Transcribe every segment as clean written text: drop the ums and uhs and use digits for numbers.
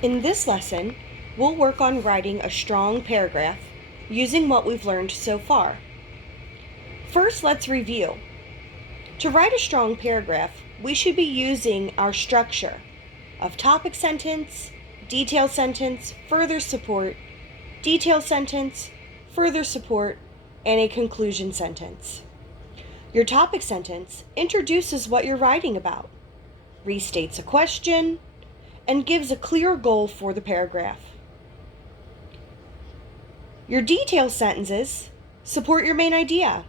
In this lesson, we'll work on writing a strong paragraph using what we've learned so far. First, let's review. To write a strong paragraph, we should be using our structure of topic sentence, detail sentence, further support, detail sentence, further support, and a conclusion sentence. Your topic sentence introduces what you're writing about, restates a question, and gives a clear goal for the paragraph. Your detail sentences support your main idea.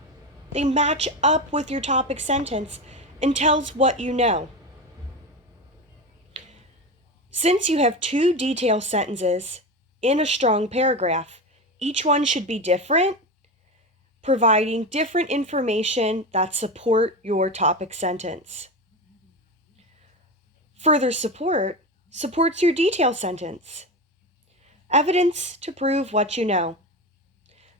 They match up with your topic sentence and tells what you know. Since you have two detail sentences in a strong paragraph, each one should be different, providing different information that support your topic sentence. Further support supports your detail sentence. Evidence to prove what you know.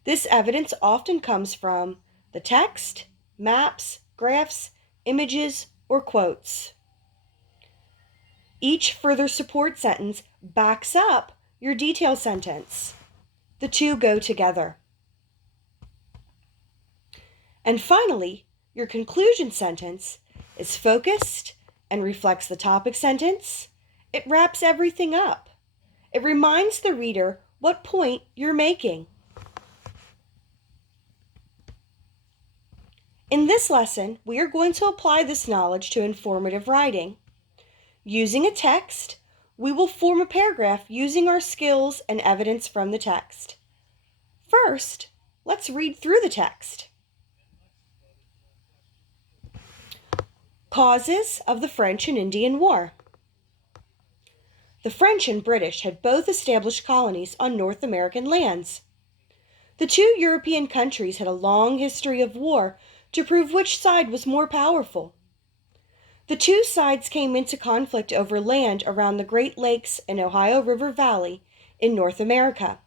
This evidence often comes from the text, maps, graphs, images, or quotes. Each further support sentence backs up your detail sentence. The two go together. And finally, your conclusion sentence is focused and reflects the topic sentence. It wraps everything up. It reminds the reader what point you're making. In this lesson, we are going to apply this knowledge to informative writing. Using a text, we will form a paragraph using our skills and evidence from the text. First, let's read through the text. Causes of the French and Indian War. The French and British had both established colonies on North American lands. The two European countries had a long history of war to prove which side was more powerful. The two sides came into conflict over land around the Great Lakes and Ohio River Valley in North America.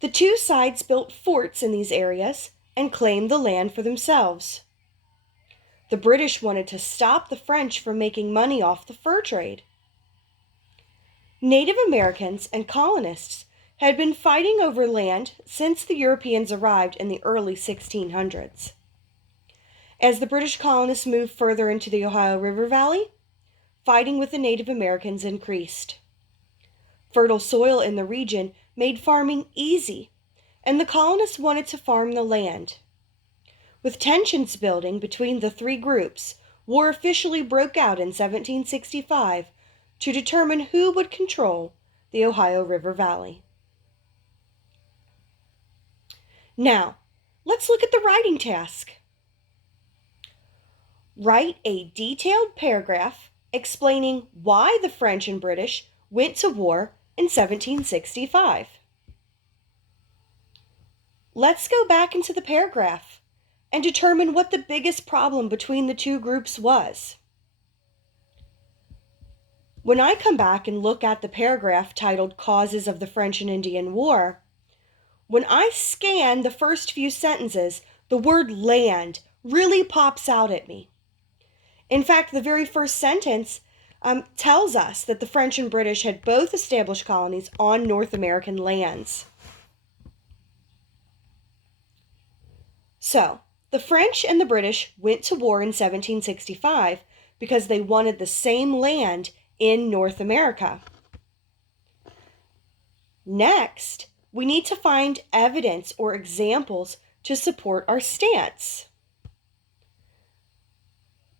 The two sides built forts in these areas and claimed the land for themselves. The British wanted to stop the French from making money off the fur trade. Native Americans and colonists had been fighting over land since the Europeans arrived in the early 1600s. As the British colonists moved further into the Ohio River Valley, fighting with the Native Americans increased. Fertile soil in the region made farming easy, and the colonists wanted to farm the land. With tensions building between the three groups, war officially broke out in 1765 to determine who would control the Ohio River Valley. Now, let's look at the writing task. Write a detailed paragraph explaining why the French and British went to war in 1765. Let's go back into the paragraph and determine what the biggest problem between the two groups was. When I come back and look at the paragraph titled Causes of the French and Indian War, when I scan the first few sentences, the word land really pops out at me. In fact, the very first sentence tells us that the French and British had both established colonies on North American lands. So, the French and the British went to war in 1765 because they wanted the same land in North America. Next, we need to find evidence or examples to support our stance.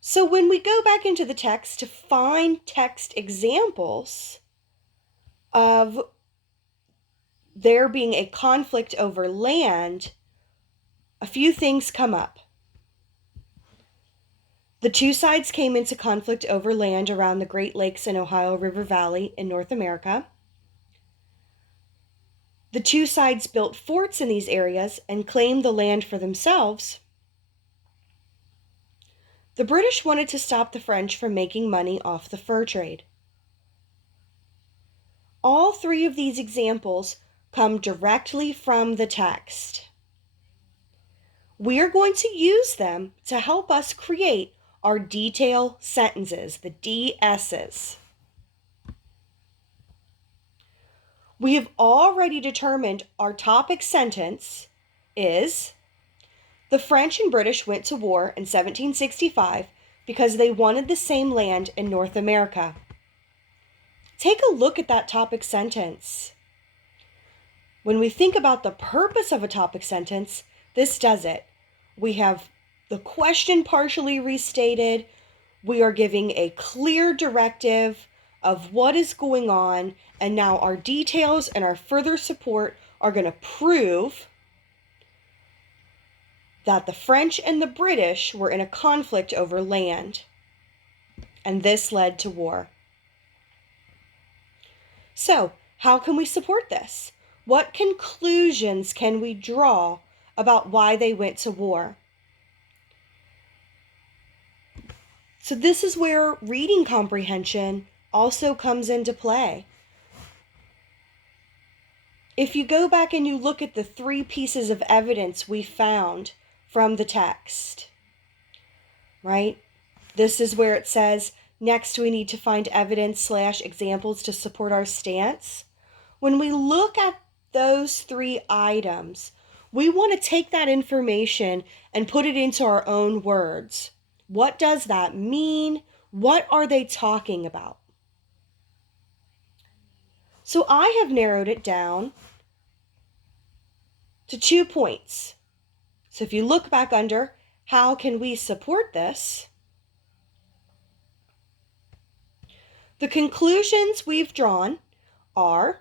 So when we go back into the text to find text examples of there being a conflict over land, a few things come up. The two sides came into conflict over land around the Great Lakes and Ohio River Valley in North America. The two sides built forts in these areas and claimed the land for themselves. The British wanted to stop the French from making money off the fur trade. All three of these examples come directly from the text. We are going to use them to help us create our detail sentences, the DS's. We have already determined our topic sentence is the French and British went to war in 1765 because they wanted the same land in North America. Take a look at that topic sentence. When we think about the purpose of a topic sentence, this does it. We have the question partially restated. We are giving a clear directive of what is going on, and now our details and our further support are going to prove that the French and the British were in a conflict over land, and this led to war. So, how can we support this? What conclusions can we draw about why they went to war? So this is where reading comprehension also comes into play. If you go back and you look at the 3 pieces of evidence we found from the text, right? This is where it says, next we need to find evidence/examples to support our stance. When we look at those 3 items, we want to take that information and put it into our own words. What does that mean? What are they talking about? So I have narrowed it down to 2 points. So if you look back under, how can we support this? The conclusions we've drawn are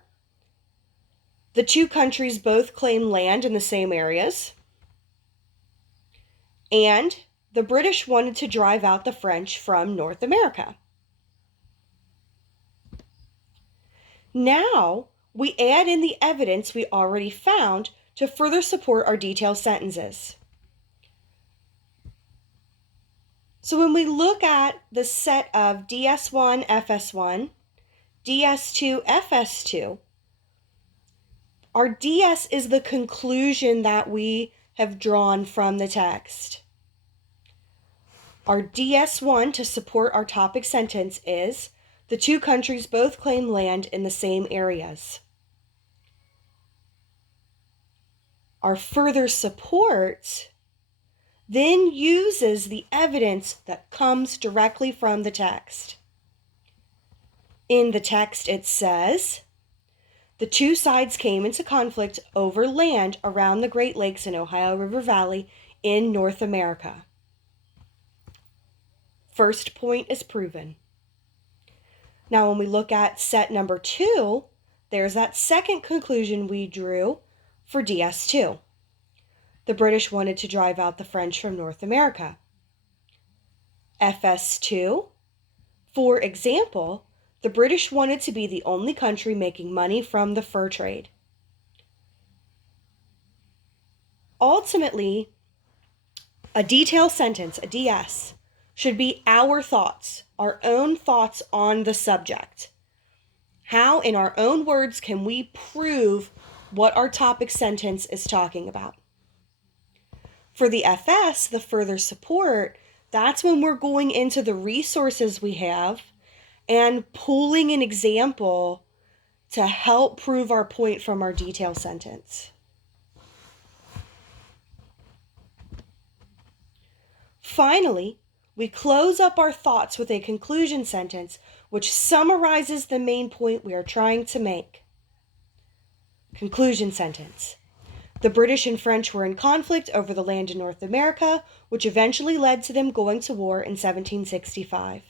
the 2 countries both claim land in the same areas, and the British wanted to drive out the French from North America. Now, we add in the evidence we already found to further support our detailed sentences. So when we look at the set of DS1, FS1, DS2, FS2, our DS is the conclusion that we have drawn from the text. Our DS1 to support our topic sentence is the 2 countries both claim land in the same areas. Our further support then uses the evidence that comes directly from the text. In the text it says, the 2 sides came into conflict over land around the Great Lakes and Ohio River Valley in North America. First point is proven. Now when we look at set number 2, there's that second conclusion we drew for DS2. The British wanted to drive out the French from North America. FS2, for example, the British wanted to be the only country making money from the fur trade. Ultimately, a detailed sentence, a DS, should be our thoughts, our own thoughts on the subject. How, in our own words, can we prove what our topic sentence is talking about? For the FS, the further support, that's when we're going into the resources we have and pulling an example to help prove our point from our detail sentence. Finally, we close up our thoughts with a conclusion sentence which summarizes the main point we are trying to make. Conclusion sentence. The British and French were in conflict over the land in North America, which eventually led to them going to war in 1765.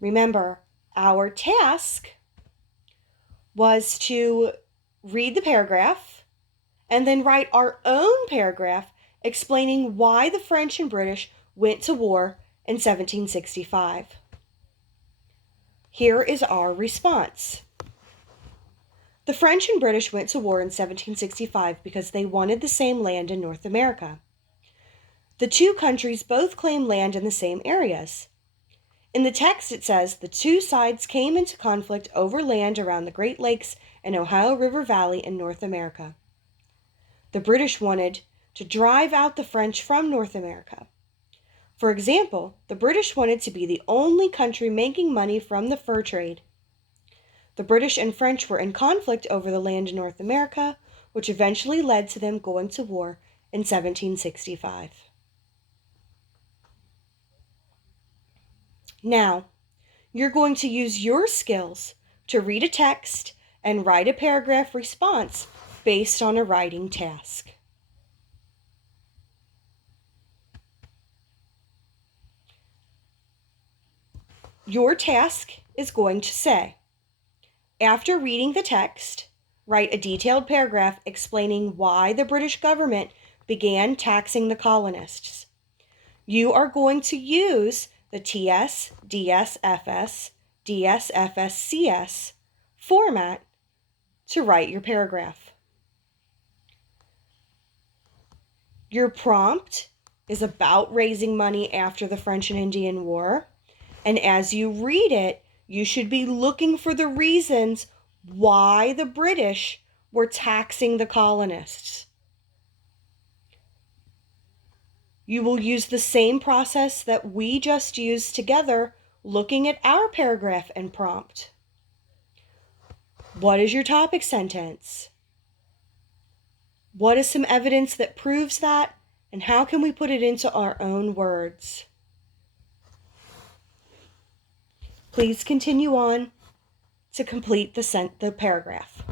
Remember, our task was to read the paragraph and then write our own paragraph explaining why the French and British went to war in 1765. Here is our response. The French and British went to war in 1765 because they wanted the same land in North America. The 2 countries both claim land in the same areas. In the text it says the 2 sides came into conflict over land around the Great Lakes and Ohio River Valley in North America. The British wanted to drive out the French from North America. For example, the British wanted to be the only country making money from the fur trade. The British and French were in conflict over the land in North America, which eventually led to them going to war in 1765. Now, you're going to use your skills to read a text and write a paragraph response based on a writing task. Your task is going to say, after reading the text, write a detailed paragraph explaining why the British government began taxing the colonists. You are going to use the TS, DSFS, DSFSCS format to write your paragraph. Your prompt is about raising money after the French and Indian War, and as you read it, you should be looking for the reasons why the British were taxing the colonists. You will use the same process that we just used together, looking at our paragraph and prompt. What is your topic sentence? What is some evidence that proves that? And how can we put it into our own words? Please continue on to complete the paragraph.